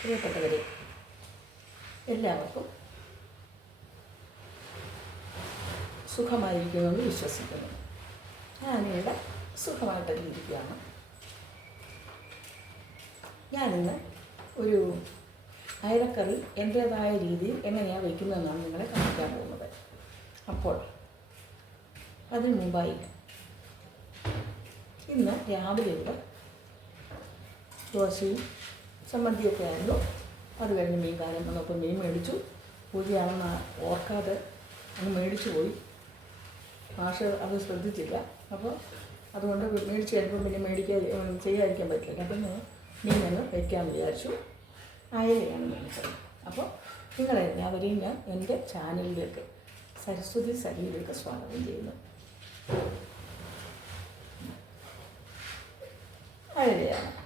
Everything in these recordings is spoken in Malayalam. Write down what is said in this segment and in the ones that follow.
പ്രിയപ്പെട്ടവരെ എല്ലാവർക്കും സുഖമായിരിക്കുമെന്ന് വിശ്വസിക്കുന്നു. ഞാനിവിടെ സുഖമായിട്ടൊക്കെ ഇരിക്കുകയാണ്. ഞാനിന്ന് ഒരു അയലക്കറി എന്റേതായ രീതിയിൽ എങ്ങനെയാണ് വയ്ക്കുന്നതെന്നാണ് നിങ്ങളെ കാണിക്കാൻ പോകുന്നത്. അപ്പോൾ അതിന് മുമ്പായി ഇന്ന് രാവിലെ ദോശയും ചമ്മന്തിയൊക്കെ ആയിരുന്നു. അത് കഴിഞ്ഞ് മീൻ കാലം വന്നപ്പോൾ മീൻ മേടിച്ചു. പൂജയാണെന്ന് ഓർക്കാതെ അങ്ങ് മേടിച്ചു പോയി. മാഷ് അത് ശ്രദ്ധിച്ചില്ല. അപ്പോൾ അതുകൊണ്ട് മേടിച്ച് കഴിയുമ്പോൾ പിന്നെ മേടിക്കാൻ ചെയ്യാതിരിക്കാൻ പറ്റില്ല. അപ്പം മീൻ ഒന്ന് വയ്ക്കാൻ വിചാരിച്ചു. അയലയാണ് മേടിച്ചത് അപ്പോൾ നിങ്ങളെ എല്ലാവരെയും ഞാൻ എന്റെ ചാനലിലേക്ക് സരസ്വതി സരിയിലേക്ക് സ്വാഗതം ചെയ്യുന്നു. അയലയാണ്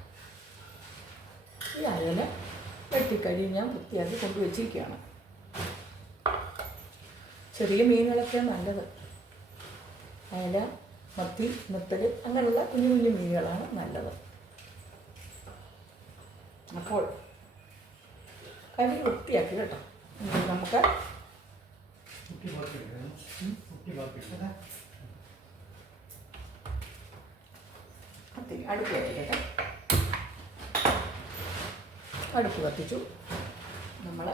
ഈ അയല വെട്ടിക്കഴുകി ഞാൻ വൃത്തിയാക്കി കൊണ്ടുവച്ചിരിക്കുകയാണ്. ചെറിയ മീനുകളൊക്കെ നല്ലത്. അയല മത്തി നെത്തൽ അങ്ങനെയുള്ള കുഞ്ഞു കുഞ്ഞു മീനുകളാണ് നല്ലത്. അപ്പോൾ കരി വൃത്തിയാക്കി കേട്ടോ. നമുക്ക് അടുത്തേക്ക് കേട്ടോ അടുപ്പ് കത്തിച്ചു. നമ്മൾ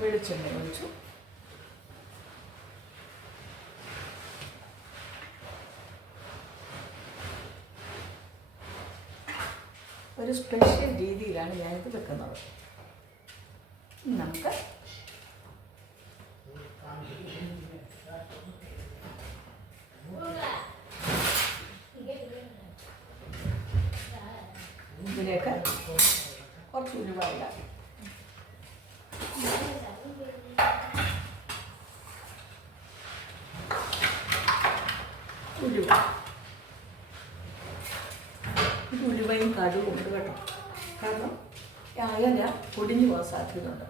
വെളിച്ചെണ്ണ ഒഴിച്ചു. ഒരു സ്പെഷ്യൽ രീതിയിലാണ് ഞാനിത് വെക്കുന്നത്. നമുക്ക് ഇതിലേക്ക് കുറച്ച് ഉലുവ. ഇത് ഉലുവയും ഉണ്ട് കേട്ടോ. കാരണം അയല പൊടിഞ്ഞു പോകാൻ സാധ്യതയുണ്ട്.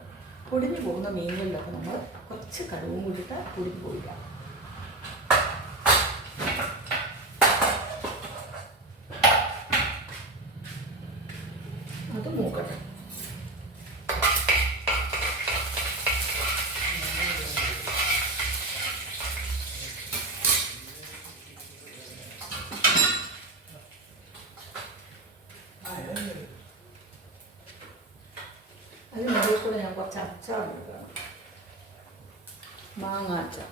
പൊടിഞ്ഞു പോകുന്ന മീനുകളിലൊക്കെ നമ്മൾ കുറച്ച് കടുവും കൂടിയിട്ട് പൊടിഞ്ഞു പോയില്ല അത് മൂക്കട്ടെ അതിന് മുകളിൽ കൂടെ ഞാൻ കുറച്ച് അച്ചാർ എടുക്കണം മാങ്ങ അച്ചാർ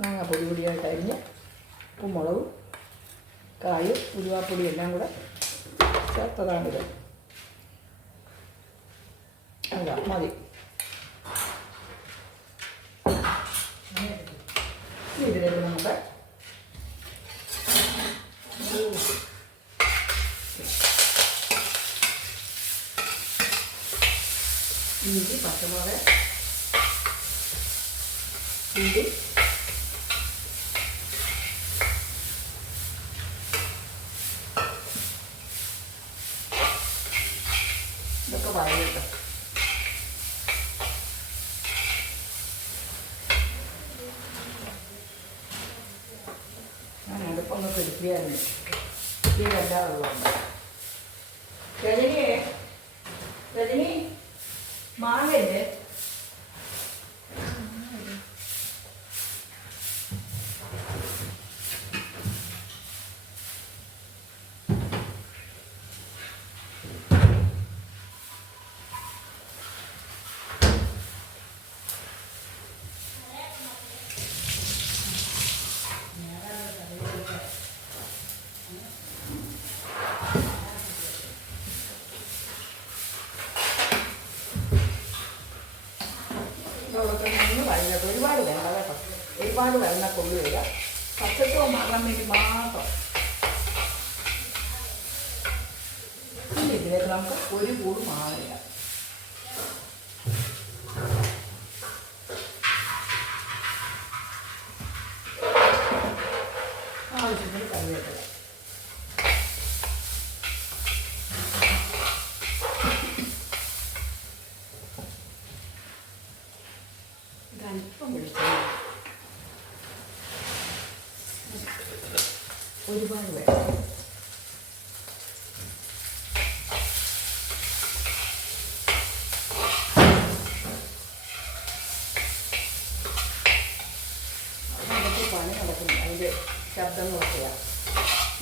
മാങ്ങ പൊടി പൊടിയായിട്ട് അരിഞ്ഞ് ഉപ്പുമുളകും കായും ഉരുവാപ്പൊടി എല്ലാം കൂടെ ചേർത്തതാണിത്. അതാ മതി. şimdi. ഒരുപാട് വെള്ളം കൊള്ളുകയില്ല പച്ചത്തവും മാറാൻ വേണ്ടി മാത്രം. ഇതിലേക്ക് നമുക്ക് ഒരു കൂട് മാറില്ല ആവശ്യത്തിന് കറിവേപ്പില ഇതാണ് അല്പം വെളിച്ചെണ്ണ ഒരുപാട് വേണം അതൊക്കെ പണി നടക്കുന്നു ശബ്ദം ശബ്ദങ്ങളൊക്കെയാണ്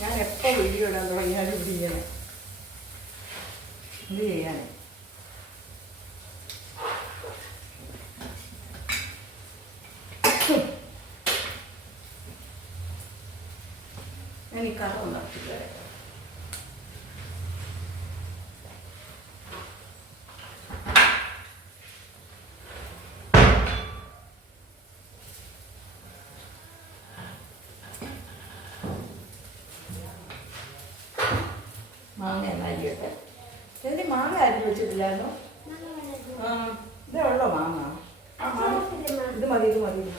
ഞാൻ എപ്പോൾ വീഡിയോ ഇടാൻ തുടങ്ങിയാലും ഇങ്ങനെ എന്ത് ചെയ്യാൻ ഞാൻ ഈ കറ ഉണ്ടാക്കില്ല മാങ്ങ എല്ലാം അരിയട്ടെ എന്തി മാങ്ങ ആ ഇതേ ഉള്ളോ മാങ്ങ ഇത് മതി ഇത് മതി ഇത്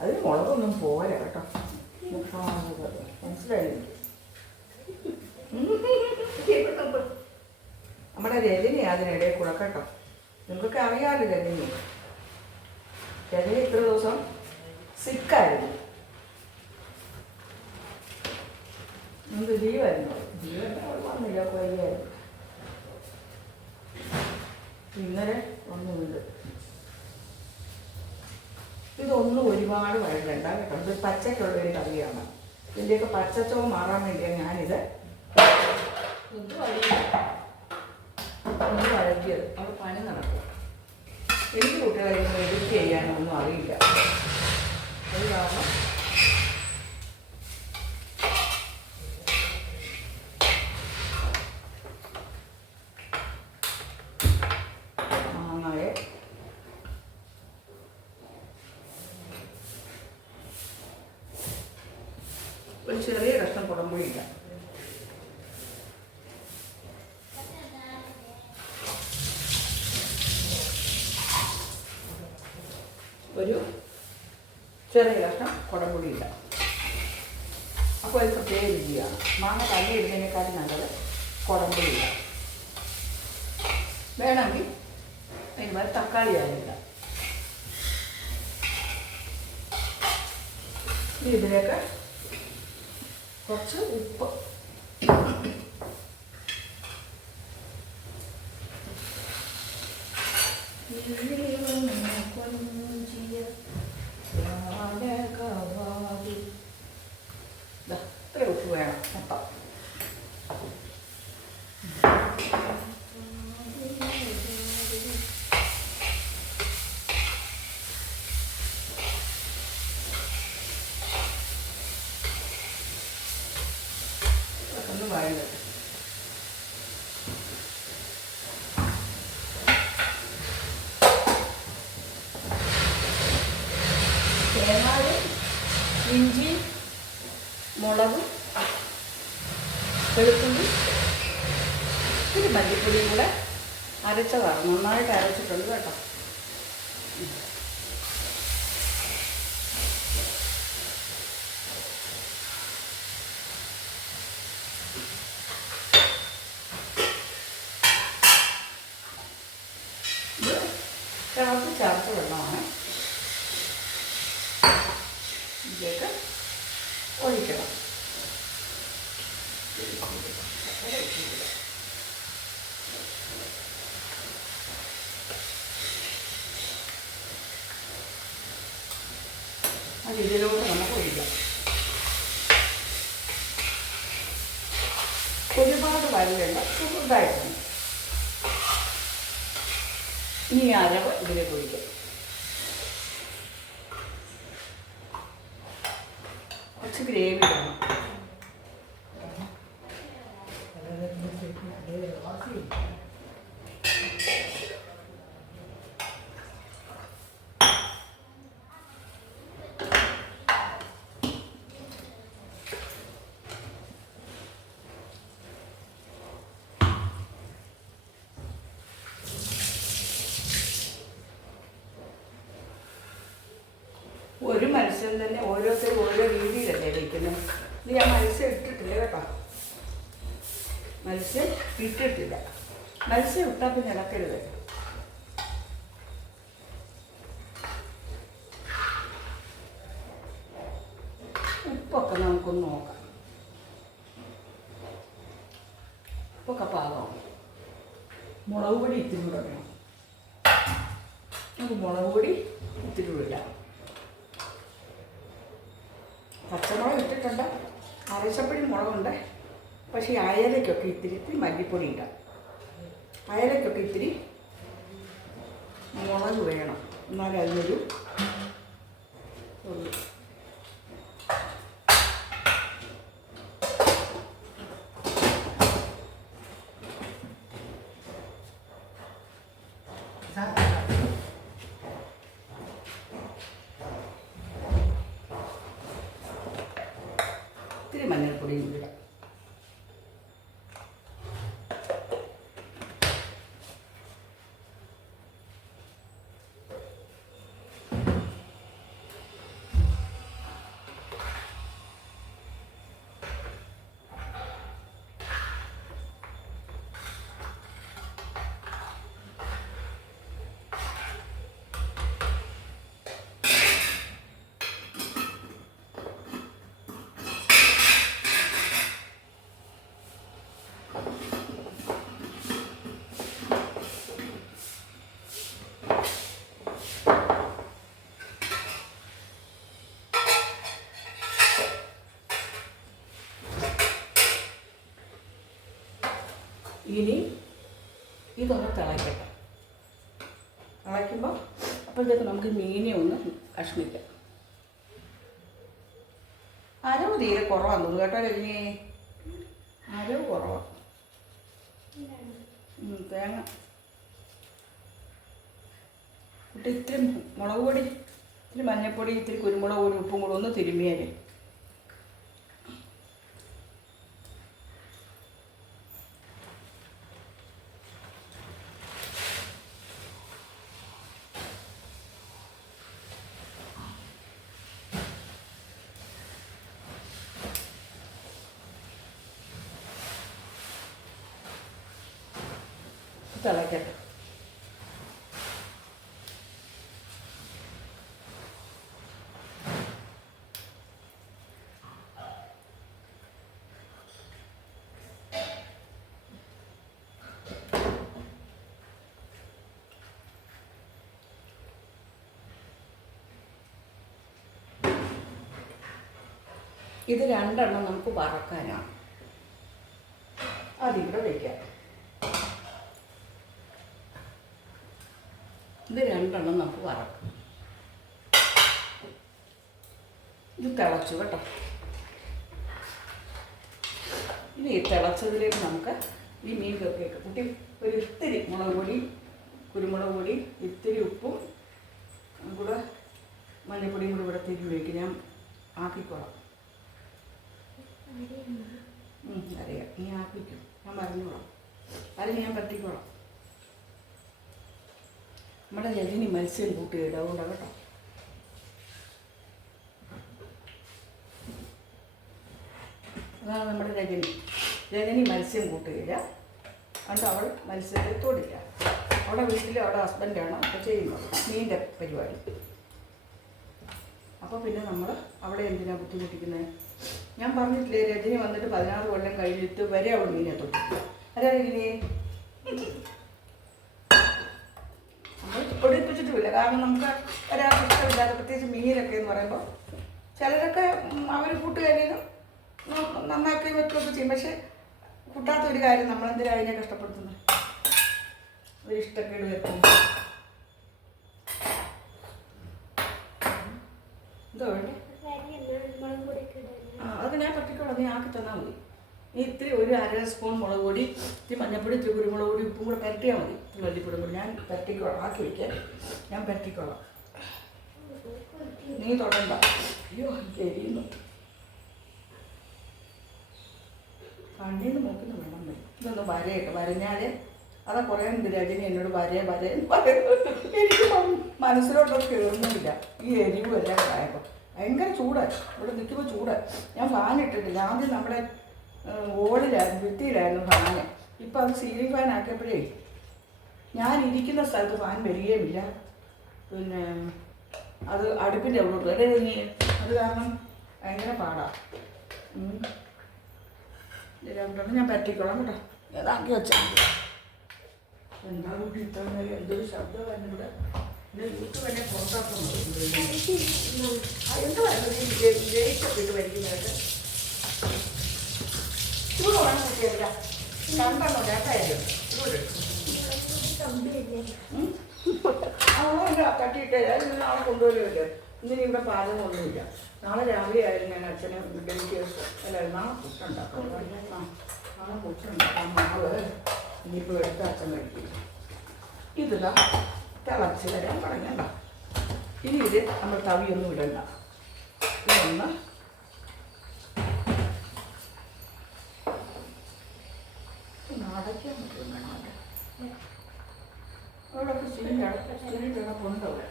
അതിന് മുളകൊന്നും പോരാ കേട്ടോ. മനസ്സിലായില്ലേ. നമ്മുടെ രജനി അതിനിടയിൽ കൂടെ കേട്ടോ നിങ്ങൾക്കൊക്കെ അറിയാമല്ലോ രജനി. രജനി ഇത്ര ദിവസം സിക്കായിരുന്നു എന്ത് ലീവായിരുന്നു ലീവ് വന്നില്ല കൊയ്യായിരുന്നു ഇന്നലെ ഒന്നുമില്ല ഇതൊന്നും ഒരുപാട് വഴുതണ്ട കേട്ടോ ഇത് പച്ചയ്ക്കുള്ള ഒരു കറിയാണ് ഇതിന്റെയൊക്കെ പച്ചച്ചോ മാറാൻ വേണ്ടിയാണ് ഞാനിത് ഒന്ന് വഴി ഒന്ന് വഴക്കിയത്. അവിടെ പണി നടക്കും. എനിക്ക് കുട്ടികളെ എഡിറ്റ് ചെയ്യാനൊന്നും അറിയില്ല. അത് കാരണം മാങ്ങയെ ഒരു ചെറിയ കഷ്ണം ഒരു ചെറിയ കഷ്ണം കുടമ്പുളിയില്ല അപ്പോൾ ഒരു പ്രത്യേക രുചിയാണ് മാങ്ങ തല്ലി ഇടുന്നതിനേക്കാളും നല്ലത് കുടമ്പുളിയില്ല വേണമെങ്കിൽ അതിന് വേറെ തക്കാളി ആയില്ല ഇതിലേക്ക് കുറച്ച് ഉപ്പ് ദാ, ഇത്ര ഉപ്പ് വേണം മൊത്തം ഒന്ന് വഴങ്ങട്ടെ തേങ്ങായും ഇഞ്ചി മുളകും വെളുത്തുള്ളി ഇത്തിരി മല്ലിപ്പൊടിയും കൂടെ അരച്ചതാണ് നന്നായിട്ട് അരച്ചിട്ടുണ്ട് കേട്ടോ. ചേർത്ത് ചേർത്ത വെള്ളമാണ് ഇതിലേക്ക് ഒഴിക്കണം അത് ഇതിലോട്ട് നമുക്ക് ഒഴിക്കാം ഒരുപാട് വരലുണ്ട് ചെറുതായിട്ടുണ്ട് ഇനി ഈ അരവ് ഇതിലേക്ക് ഒഴിക്കാം കുറച്ച് ഗ്രേവി വേണം ഒരു മത്സ്യം തന്നെ ഓരോരുത്തരും ഓരോ രീതിയിലല്ലേ വയ്ക്കുന്നത് ഇത് ഞാൻ മത്സ്യം ഇട്ടിട്ടില്ല കേട്ടോ. മത്സ്യം ഇട്ടിട്ടില്ല. മത്സ്യം ഇട്ടാൽ പിന്നെ ഇളക്കരുത് ഉപ്പൊക്കെ നമുക്കൊന്ന് നോക്കാം ഉപ്പൊക്കെ പാകമാണ് മുളക് പൊടി ഇത്തിരി കൂടെ വേണം നമുക്ക് മുളക് പൊടി ഇത്തിരി കൂടെ ഇടാം പച്ചമുളക് ഇട്ടിട്ടുണ്ട് അരച്ചപ്പൊടി മുളകുണ്ട് പക്ഷേ ഈ അയലയ്ക്കൊക്കെ ഇത്തിരി ഇത്തിരി മല്ലിപ്പൊടി ഇടാം. അയലക്കൊക്കെ ഇത്തിരി മുളക് വേണം. എന്നാലും അതിനൊരു ഒരു ഇത്തിരി മഞ്ഞൾപ്പൊടിയും കൂടി ഇടാം ഇനി ഇതൊന്ന് തിളയ്ക്കട്ടെ തിളയ്ക്കുമ്പോൾ അപ്പോഴത്തേക്ക് നമുക്ക് മീനെ ഒന്ന് കഷ്ണിക്കാം അരവ് തീരെ കുറവാണ് തോന്നുന്നു കേട്ടോ രജനി അരവ് കുറവാണ് തേങ്ങ. കുട്ടി ഇത്തിരി മുളക് പൊടി ഇത്തിരി മഞ്ഞൾപ്പൊടി ഇത്തിരി കുരുമുളക് പൊടി ഉപ്പും കൂടെ ഒന്ന് തിരുമ്മിയാൽ തിളയ്ക്കട്ടെ ഇത് രണ്ടെണ്ണം നമുക്ക് വറക്കാനാണ് അതിവിടെ വയ്ക്കാം ഇത് രണ്ടെണ്ണം നമുക്ക് വറക്കാം. ഇത് തിളച്ചു കേട്ടോ. ഇനി ഈ തിളച്ചതിലേക്ക് നമുക്ക് ഈ മീൻ വെക്കേക്ക് കുട്ടി ഒരു ഇത്തിരി മുളക് പൊടി കുരുമുളക് പൊടി ഇത്തിരി ഉപ്പും കൂടെ മഞ്ഞൾപ്പൊടിയും കൂടെ ഇവിടെ തിരി വയ്ക്കും ഞാൻ ആക്കിക്കോളാം. അറിയാം. നീ ആക്കിക്കും. ഞാൻ പറഞ്ഞോളാം. അല്ലെങ്കിൽ ഞാൻ പറ്റിക്കോളാം. നമ്മുടെ രജനി മത്സ്യം കൂട്ടി ഇടവുണ്ട് കേട്ടോ. അതാണ് നമ്മുടെ രജനി. രജനി മത്സ്യം കൂട്ടുകയില്ല അതുകൊണ്ട് അവൾ മത്സ്യത്തെ തൊടില്ല. അവിടെ വീട്ടിൽ അവിടെ ഹസ്ബൻഡാണ് അപ്പോൾ ചെയ്യുന്നത് മീന്റെ പരിപാടി. അപ്പോൾ പിന്നെ നമ്മൾ അവിടെ എന്തിനാണ് ബുദ്ധിമുട്ടിക്കുന്നത്? ഞാൻ പറഞ്ഞിട്ടില്ലേ രജനി വന്നിട്ട് പതിനാറ് കൊല്ലം കഴിഞ്ഞിട്ട് വരെ അവൾ മീനെ തൊട്ടില്ല അതായത് രജനി നമ്മൾ പൊടിപ്പിച്ചിട്ടുമില്ല കാരണം നമുക്ക് ഒരാൾക്ക് ഇഷ്ടമില്ലാത്ത പ്രത്യേകിച്ച് മീനൊക്കെ എന്ന് പറയുമ്പോൾ ചിലരൊക്കെ അവർ കൂട്ടുകാരിലും നന്നാക്കുകയും വെക്കുകയൊക്കെ ചെയ്യും. പക്ഷെ കൂട്ടാത്ത ഒരു കാര്യം നമ്മളെന്തിനാ അതിനെ കഷ്ടപ്പെടുത്തുന്നത് ഒരു ഇഷ്ടക്കേട് വരുത്തുന്നു. എന്തോ വേണ്ടേ? ആ അത് ഞാൻ പറ്റിക്കോളാം. നീ ആക്കി തന്നാൽ മതി. ഇത്തിരി ഒരു അര സ്പൂൺ മുളക് പൊടി ഇത്തിരി മഞ്ഞപ്പൊടി ഇത്തിരി കുരുമുളക് പൊടി ഉപ്പും കൂടെ പരട്ടിയാൽ മതി. ഇത്തിരി മല്ലിപ്പൊടി കൂടി. ഞാൻ പരട്ടിക്കോളാം. ആക്കി വയ്ക്കാം ഞാൻ പരട്ടിക്കോളാം. നീ തൊടണ്ട. അയ്യോ എരിയുന്നു. കണ്ണീന്ന് മൂക്കുന്ന വെള്ളം വരും. ഇതൊന്ന് വരയിട്ട്. വരഞ്ഞാൽ അതാ കുറേ ഉണ്ട് രജനി എന്നോട് വരേ വരേ എന്ന് പറയുന്നു. എനിക്ക് കയറുന്നില്ല ഈ എരിവും എല്ലാം കായപ്പം. ഭയങ്കര ചൂടാണ് ഇവിടെ നിൽക്കുമ്പോൾ ചൂടാണ് ഞാൻ ഫാൻ ഇട്ടിട്ടില്ല. ആദ്യം നമ്മുടെ ഓളിലായിരുന്നു ഭിത്തിയിലായിരുന്നു ഫാന് ഇപ്പം അത് സീലിംഗ് ഫാൻ ആക്കിയപ്പോഴേ ഞാൻ ഇരിക്കുന്ന സ്ഥലത്ത് ഫാൻ വരികയുമില്ല. പിന്നെ അത് അടുപ്പിന്റെ ഉള്ളൂ അല്ലേ നീ അത് കാരണം ഭയങ്കര പാടാ. ഉം. ഇത് രണ്ടെണ്ണം ഞാൻ പറ്റിക്കോളാം കേട്ടോ. ഏതാക്കി വെച്ചാൽ എന്താ കൂട്ടി ഇത്ര എന്തൊരു ശബ്ദമാണ് ഇവിടെ ഇത് വലിയ ആ എന്തുവായിരുന്നു ഈ ജയിച്ചൊക്കെ ഇട്ട് വരിക്കുന്നതൊക്കെ ചൂട് വേണം കുട്ടിയല്ല രണ്ടെണ്ണം രണ്ടായാലും ചൂട്. അവളെ തട്ടിയിട്ട് അത് നാളെ കൊണ്ടുവരുമല്ലോ ഇന്നിനി ഇവിടെ പാചകമൊന്നുമില്ല. നാളെ രാവിലെ ആയാലും ഞാൻ അച്ഛന് ഡെലിക്കേഴ്സ് അല്ല നാളെ പുട്ടുണ്ടാക്കാം. നാളെ പുട്ടുണ്ടാക്കാം. നാളെ ഇനിയിപ്പോൾ എടുത്ത് അച്ഛൻ കഴിക്കും. ഇതിതാ തിളച്ച് തരാൻ പറഞ്ഞണ്ട ഇനി ഇത് നമ്മൾ തവിയൊന്നും ഇടണ്ട. ഇതൊന്ന് അടയ്ക്കാൻ പറ്റും വേണം അവിടെ അവിടെയൊക്കെ സ്റ്റീൽ സ്റ്റീൽ കിടപ്പുണ്ട് അവിടെ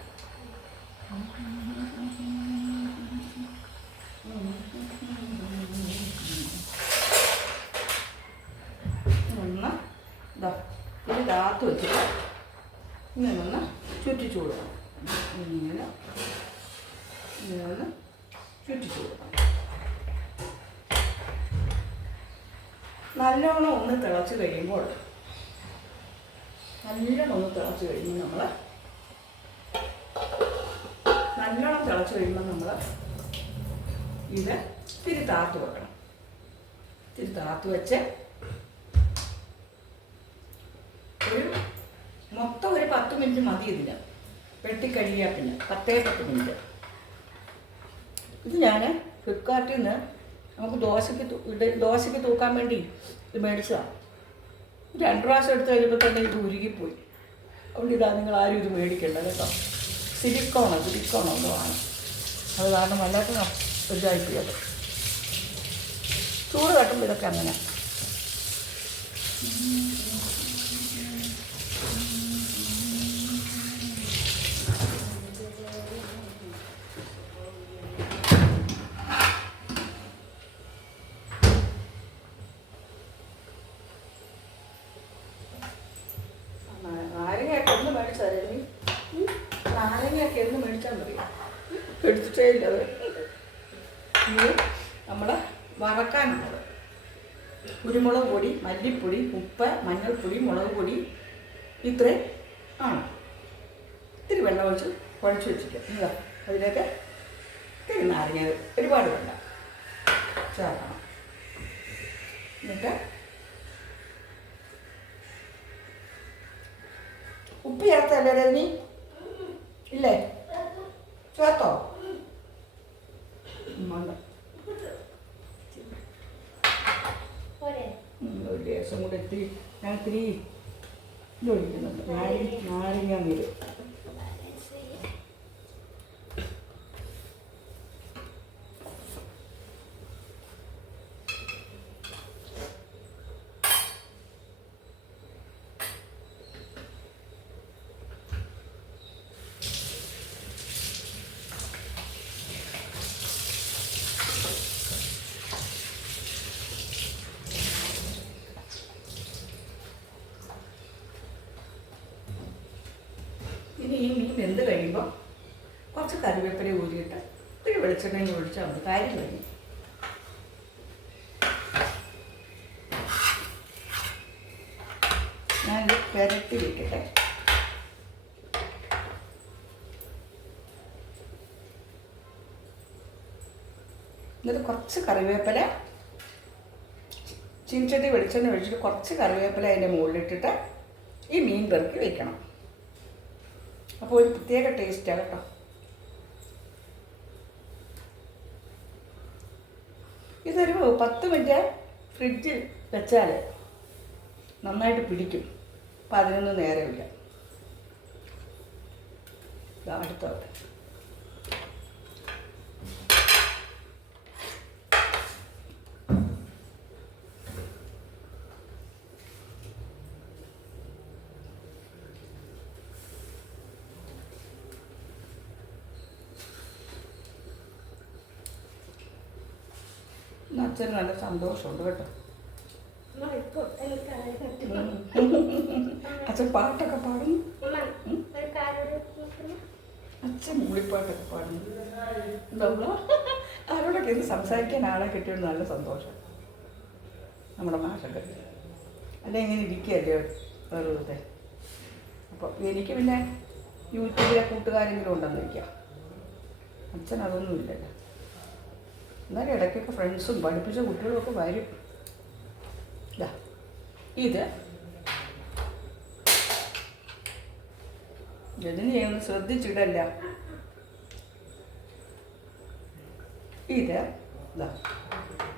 ഒന്ന് ഇതാ ഇത് കാത്തു വെച്ചിട്ട് ഇങ്ങനെ ഒന്ന് ചുറ്റിച്ചു കൊടുക്കണം ഇങ്ങനെ ഇങ്ങനെ ഒന്ന് ചുറ്റിച്ചു കൊടുക്കണം നല്ലോണം ഒന്ന് തിളച്ച് കഴിയുമ്പോൾ നല്ലോണം ഒന്ന് തിളച്ച് കഴിയുമ്പോൾ നമ്മൾ നല്ലോണം തിളച്ച് കഴിയുമ്പോൾ നമ്മൾ ഇത് തിരി താത്ത് വെക്കണം. തിരി താത്ത് വെച്ച് ഒരു മൊത്തം ഒരു പത്ത് മിനിറ്റ് മതി ഇതിന്. വെട്ടിക്കഴിയാൽ പിന്നെ. പത്തേ പത്ത് മിനിറ്റ്. ഇത് ഞാൻ ഫ്ലിപ്കാർട്ടിൽ നിന്ന് നമുക്ക് ദോശയ്ക്ക് ദോശയ്ക്ക് തൂക്കാൻ വേണ്ടി ഇത് മേടിച്ചതാണ് രണ്ട് പ്രാവശ്യം എടുത്ത് കഴിയുമ്പോൾ തന്നെ ഇത് ഉരുകിപ്പോയി. അതുകൊണ്ട് ഇതാ നിങ്ങൾ ആരും ഇത് മേടിക്കേണ്ട കേട്ടോ. സിലിക്കോണോ സിലിക്കോണോ എന്തോ അത് കാരണം വല്ലാത്ത ഇതായിപ്പോയി അത്. ചൂട് തട്ടുമ്പോൾ ഇതൊക്കെ അങ്ങനെ നാരങ്ങയൊക്കെ എന്ന് മേടിച്ചാൽ നാരങ്ങയൊക്കെ എന്ന് മേടിച്ചാൽ മതി എടുത്തിട്ടേ ഇല്ല നമ്മൾ വറക്കാനുള്ളത് കുരുമുളക് പൊടി മല്ലിപ്പൊടി ഉപ്പ് മഞ്ഞൾപ്പൊടി മുളക് പൊടി ഇത്രയും ആണ്. ഇത്തിരി വെള്ളം ഒഴിച്ച് കുഴച്ച് വെച്ചിട്ട് അതിലേക്ക് ഇത്തിരി നാരങ്ങത് ഒരുപാട് വെള്ളം ചേർക്കണം. എന്നിട്ട് ഉപ്പ് ചേർത്തല്ലേ രജനി ഇല്ലേ ചേർത്തോ ഉം, വേണ്ട. ഉം, ഒരു ലേശം കൂടെ ഇത്തിരി ഞാൻ ഇത്തിരി ഇതൊഴിക്കുന്നുണ്ട് നാരങ്ങ നാരങ്ങ നീര് ഇനി ഈ മീൻ വെന്ത് കഴിയുമ്പോൾ കുറച്ച് കറിവേപ്പില ഊരിയിട്ട് ഒരു വെളിച്ചെണ്ണയും ഒഴിച്ചാൽ മതി. കാര്യം കഴിഞ്ഞു. ഞാനിത് പെരട്ടി വെക്കട്ടെ. എന്നിട്ട് കുറച്ച് കറിവേപ്പില ചീനച്ചട്ടി വെളിച്ചെണ്ണ ഒഴിച്ചിട്ട് കുറച്ച് കറിവേപ്പില അതിന്റെ മുകളിലിട്ടിട്ട് ഈ മീൻ പെറുക്കി വെക്കണം. അപ്പോൾ ഒരു പ്രത്യേക ടേസ്റ്റാണ് കേട്ടോ ഇതൊരു പത്ത് മിനിറ്റ് ഫ്രിഡ്ജിൽ വെച്ചാൽ നന്നായിട്ട് പിടിക്കും. അപ്പം അതിനൊന്നും നേരമില്ല. അടുത്തോട്ട് അച്ഛന് നല്ല സന്തോഷമുണ്ട് കേട്ടോ. അച്ഛൻ പാട്ടൊക്കെ പാടും അച്ഛൻ മൂളിപ്പാട്ടൊക്കെ പാടും എന്താ ആരോടൊക്കെ ഇന്ന് സംസാരിക്കാൻ ആളെ കിട്ടിയത് നല്ല സന്തോഷം. നമ്മുടെ മാഷൊക്കെ. അല്ല ഇങ്ങനെ ഇരിക്കുകയല്ലേ വെറുതെ? അപ്പോൾ എനിക്ക് പിന്നെ യൂട്യൂബിലെ കൂട്ടുകാരെങ്കിലും ഉണ്ടെന്ന് വയ്ക്കാം. അച്ഛൻ അതൊന്നും ഇല്ലല്ലോ. എന്നാലും ഇടയ്ക്കൊക്കെ ഫ്രണ്ട്സും പഠിപ്പിച്ച കുട്ടികളൊക്കെ വരും. ദാ, ഇത്. രജനിയൊന്ന് ശ്രദ്ധിച്ചിടല്ല. ഇത്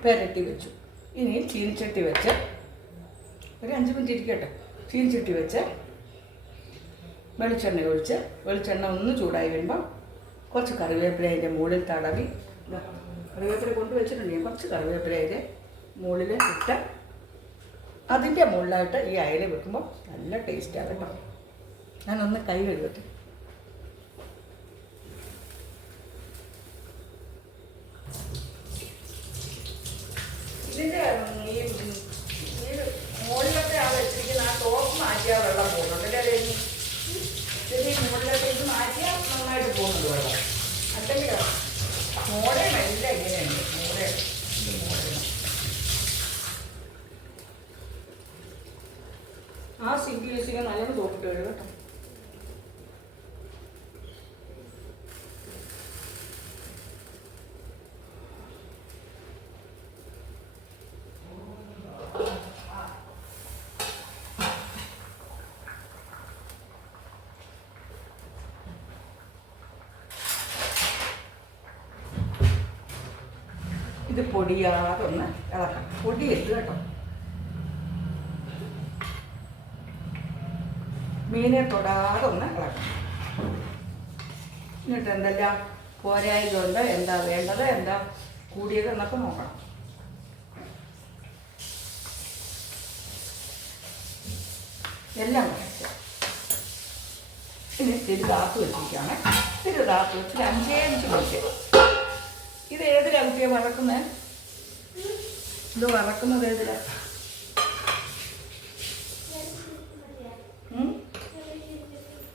പെരട്ടി വെച്ചു. ഇനി ചീനിച്ചട്ടി വെച്ച് ഒരു അഞ്ച് മിനിറ്റ് ഇരിക്കട്ടെ. ചീനിച്ചട്ടി വെച്ച് വെളിച്ചെണ്ണ ഒഴിച്ച് വെളിച്ചെണ്ണ ഒന്ന് ചൂടായി വരുമ്പോൾ കുറച്ച് കറിവേപ്പില അതിന്റെ മുകളിൽ തടവി കറിവേപ്പില കൊണ്ടുവച്ചിട്ടുണ്ട്. ഞാൻ കുറച്ച് കറിവേപ്പില അതിന്റെ മുകളിൽ ഇട്ട് അതിന്റെ മുകളിലായിട്ട് ഈ അയല വെക്കുമ്പോൾ നല്ല ടേസ്റ്റാണ് കേട്ടോ ഞാനൊന്ന് കൈ കഴുകട്ടെ. ഇതിന്റെ ഈ മുകളിലൊക്കെ ആ വെച്ചിരിക്കുന്ന ആ ടോപ്പ് മാറ്റിയാൽ വെള്ളം പോകുന്നുണ്ട് അല്ലേ ഇനി ഇതിന്റെ ഈ മുകളിലൊക്കെ ഇത് മാറ്റിയാൽ നന്നായിട്ട് പോകുന്നുണ്ട് വെള്ളം അല്ലെങ്കിൽ ആ സിംഗിൾ യൂസ് നല്ലത് തോപ്പിട്ട് വരും കേട്ടോ. ഇത് പൊടിയാതെ ഒന്ന് ഇളക്കാം പൊടിയിട്ട് കേട്ടോ. മീനെ തൊടാതെ ഒന്ന് ഇളക്കണം. എന്നിട്ട് എന്തെല്ലാം പോരായതുണ്ട് എന്താ വേണ്ടത് എന്താ കൂടിയത് എന്നൊക്കെ നോക്കണം. എല്ലാം ഇനി തിരി താത്ത് വെച്ചിരിക്കുകയാണ്. തിരി താത്ത് വെച്ച് അഞ്ചേ അഞ്ച് മിനിറ്റ്. ഇത് ഏതിലാണ് വറക്കുന്നേ? ഇത് വറക്കുന്നത് ഏതിലാ?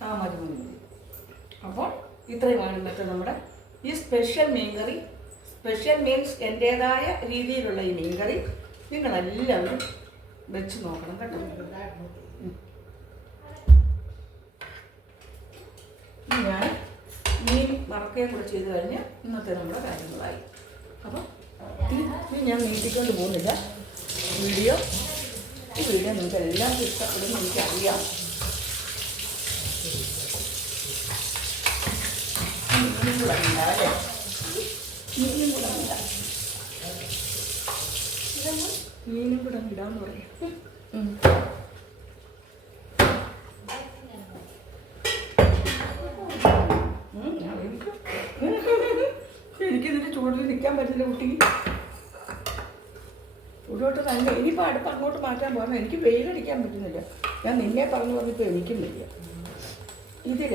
ആ മതി മതി അപ്പോൾ ഇത്രയുമാണ് ഇന്നത്തെ നമ്മുടെ ഈ സ്പെഷ്യൽ മീൻകറി സ്പെഷ്യൽ മീൻസ് എന്റേതായ രീതിയിലുള്ള ഈ മീൻകറി നിങ്ങളെല്ലാവരും വെച്ച് നോക്കണം കേട്ടോ. ഞാൻ വറക്കുകയും കൂടെ ചെയ്ത് കഴിഞ്ഞ് ഇന്നത്തെ നമ്മുടെ കാര്യങ്ങളായി. അപ്പം ഇനി ഞാൻ നീട്ടിക്കൊണ്ട് പോകുന്നില്ല. വീഡിയോ ഈ വീഡിയോ നിങ്ങൾക്ക് എല്ലാവർക്കും ഇഷ്ടപ്പെടും എനിക്കറിയാം. മീനും കൂടെ മീനും കൂടെ ഇടാന്ന് പറയാം ഉം. ഉം, ഞാൻ എനിക്ക് ചൂടിൽ നിൽക്കാൻ പറ്റില്ല കുട്ടി. ഉള്ളോട്ട് തന്നെ ഇനിയിപ്പോൾ അടുപ്പ് അങ്ങോട്ട് മാറ്റാൻ പോകണം എനിക്ക് വെയിലടിക്കാൻ പറ്റുന്നില്ല. ഞാൻ നിന്നെ പറഞ്ഞു പറഞ്ഞപ്പോൾ എനിക്കും വയ്യ ഇതിൽ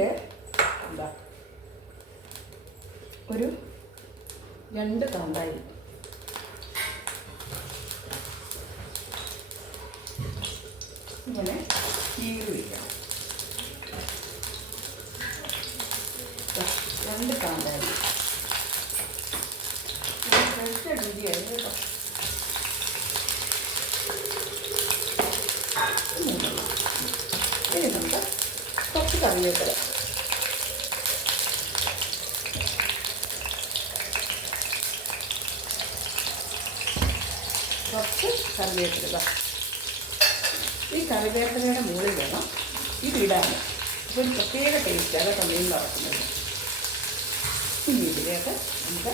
എന്താ? ഒരു രണ്ട് കാന്തായി ഇങ്ങനെ കീറി വയ്ക്കണം രണ്ട് കാന്താരി. ഫ്രഷ് രുചിയായിരുന്നു കേട്ടോ. ഇനി നമുക്ക് കുറച്ച് കറിവേപ്പില കുറച്ച് കറിവേപ്പില ഈ കറിവേപ്പിലയുടെ മുകളിൽ വേണം. ഇതിടാൻ അപ്പോൾ ഒരു പ്രത്യേക ടേസ്റ്റാണ് തമ്മിൽ നടക്കുന്നത് ഇനി ഇതിലേക്ക് നമുക്ക്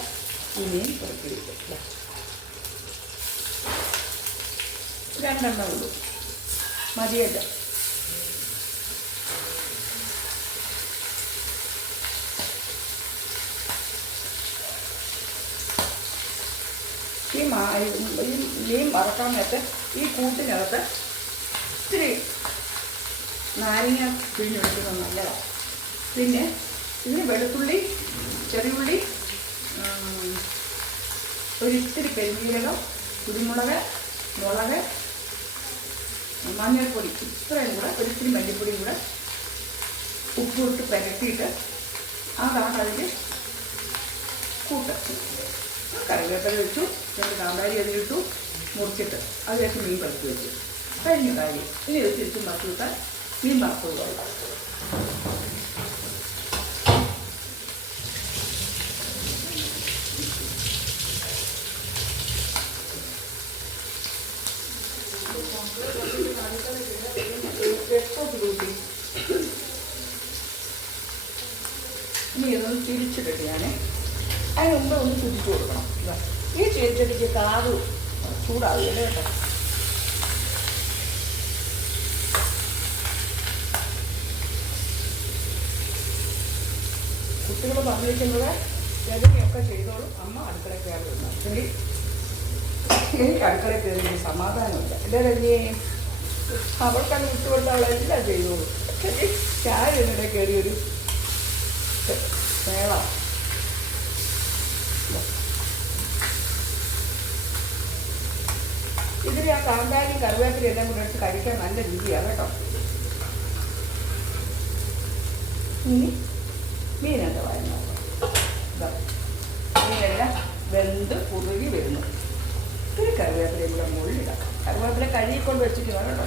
ഈ കുറച്ച് വയ്ക്കാം രണ്ടെണ്ണം ഉള്ളൂ. മതിയല്ല. ഈ മാ ഈ മീൻ വറക്കാൻ നേരത്തെ ഈ കൂട്ടിനകത്ത് ഇത്തിരി നാരങ്ങ പിഴിഞ്ഞെടുക്കുന്നത് നല്ലതാണ് പിന്നെ ഇതിന് വെളുത്തുള്ളി ചെറിയുള്ളി ഒരിത്തിരി പെരുംജീരകം കുരുമുളക് മുളക് മഞ്ഞൾപ്പൊടി. ഇത്രയും കൂടെ ഒരിത്തിരി മല്ലിപ്പൊടിയും കൂടെ ഉപ്പ് ഇട്ട് പുരട്ടിയിട്ട് അതാണ് അതിന്റെ കൂട്ട്. കറിവേപ്പില വെച്ചു രണ്ട് കാന്താരി അതിലിട്ടു മുറിച്ചിട്ട് അതിലേക്ക് മീൻ പരത്തി വെച്ചു. കഴിഞ്ഞ കാര്യം. ഇനി ഇത് തിരിച്ച് മറച്ചു വിട്ടാൽ മീൻ വറുത്തതുപോലെ ഇനി ഇതൊന്ന് തിരിച്ചിട്ടിട്ട് ഞാൻ അതിന് മുമ്പ് ഒന്ന് തിരിച്ചു കൊടുക്കണം ഇതാ. ഈ ചേച്ചടിക്ക് കാത് ചൂടാവില്ല കേട്ടോ കുട്ടികൾ പറഞ്ഞിരിക്കുന്നത് രജനിയൊക്കെ ചെയ്തോളും? അമ്മ അടുക്കള കയറുന്നു അല്ലെങ്കിൽ എനിക്ക് അടുക്കള കയറി സമാധാനമില്ല എന്റെ രജനി അവർക്കത് വിട്ടുകൊണ്ട് അവളെല്ലാം ചെയ്തോളും ഞാൻ ഇതിനിടെ കയറിയൊരു ഒരു ഇതിൽ ആ കാന്താരി കറിവേപ്പില എല്ലാം കൂടെ എടുത്ത് കഴിക്കാൻ നല്ല രുചിയാണ് കേട്ടോ. ഇനി മീനെന്താ വായന മീനെല്ലാം വെന്ത് കുറുകി വരുന്നു. ഇത്തിരി കറിവേപ്പിലയും കൂടെ മുള്ളിടാം കറിവേപ്പില കഴുകിക്കൊണ്ട് വെച്ചിട്ട് വേണം കേട്ടോ.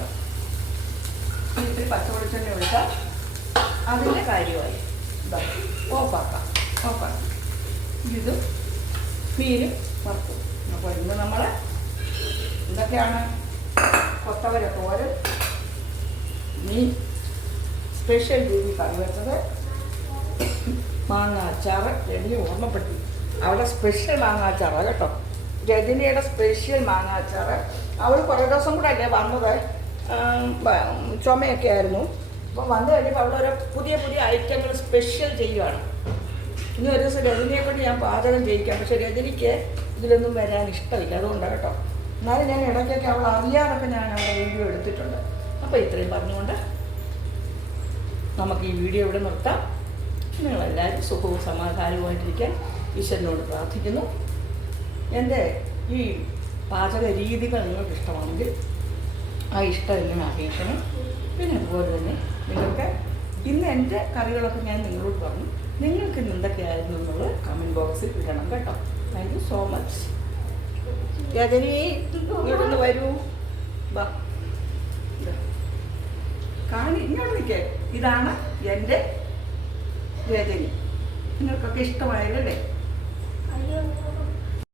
ഇത്തിരി ഇത്തിരി പച്ചവെളിച്ചെണ്ണ ഒഴിച്ചാൽ അതിന്റെ കാര്യമായി. ഇതാ ഓഫാക്കാം ഓഫാക്കാം. മീനും വറക്കും അപ്പോൾ ഇന്ന് നമ്മൾ എന്തൊക്കെയാണ് കൊത്തവര തോരൻ. മീൻ സ്പെഷ്യൽ രീതി കറി വെച്ചത് മാങ്ങ രജനി ഓർമ്മപ്പെടുത്തി. അവിടെ സ്പെഷ്യൽ മാങ്ങ അച്ചാറ് കേട്ടോ. രജനിയുടെ സ്പെഷ്യൽ മാങ്ങ അച്ചാറ്. അവൾ കുറേ ദിവസം കൂടെ അല്ലേ വന്നത് ചുമയൊക്കെ ആയിരുന്നു. അപ്പോൾ വന്നു കഴിഞ്ഞപ്പോൾ അവിടെ ഓരോ പുതിയ പുതിയ ഐറ്റങ്ങൾ സ്പെഷ്യൽ ചെയ്യുകയാണ് ഇനി ഒരു ദിവസം രജനിയെ കൊണ്ട് ഞാൻ പാചകം ചെയ്യിക്കാം. പക്ഷേ രജനിക്ക് ഇതിലൊന്നും വരാൻ ഇഷ്ടമില്ല. അതുകൊണ്ടാണ് കേട്ടോ. എന്നാലും ഞാൻ ഇടയ്ക്കൊക്കെ അവൾ അറിയാതൊക്കെ ഞാൻ അവിടെ വീഡിയോ എടുത്തിട്ടുണ്ട്. അപ്പോൾ ഇത്രയും പറഞ്ഞുകൊണ്ട് നമുക്ക് ഈ വീഡിയോ ഇവിടെ നിർത്താം. നിങ്ങളെല്ലാവരും സുഖവും സമാധാനവുമായിട്ടിരിക്കാൻ ഈശ്വരനോട് പ്രാർത്ഥിക്കുന്നു. എന്റെ ഈ പാചക രീതികൾ നിങ്ങൾക്ക് ഇഷ്ടമാണെങ്കിൽ ആ ഇഷ്ടം എന്നെ അറിയിക്കണം പിന്നെ അതുപോലെ തന്നെ നിങ്ങൾക്ക് ഇന്ന് എന്റെ കറികളൊക്കെ ഞാൻ നിങ്ങളോട് പറഞ്ഞു. നിങ്ങൾക്ക് ഇന്ന് എന്തൊക്കെയായിരുന്നു എന്നുള്ളത് കമന്റ് ബോക്സിൽ ഇടണം കേട്ടോ. Thank you so much Rajani ഇങ്ങോട്ടൊന്ന് വരൂ. ബാ. കാണി ഇങ്ങോട്ട് നിൽക്കേ. ഇതാണ് എന്റെ രജനി. നിങ്ങൾക്കൊക്കെ ഇഷ്ടമായല്ലേ അയ്യോ.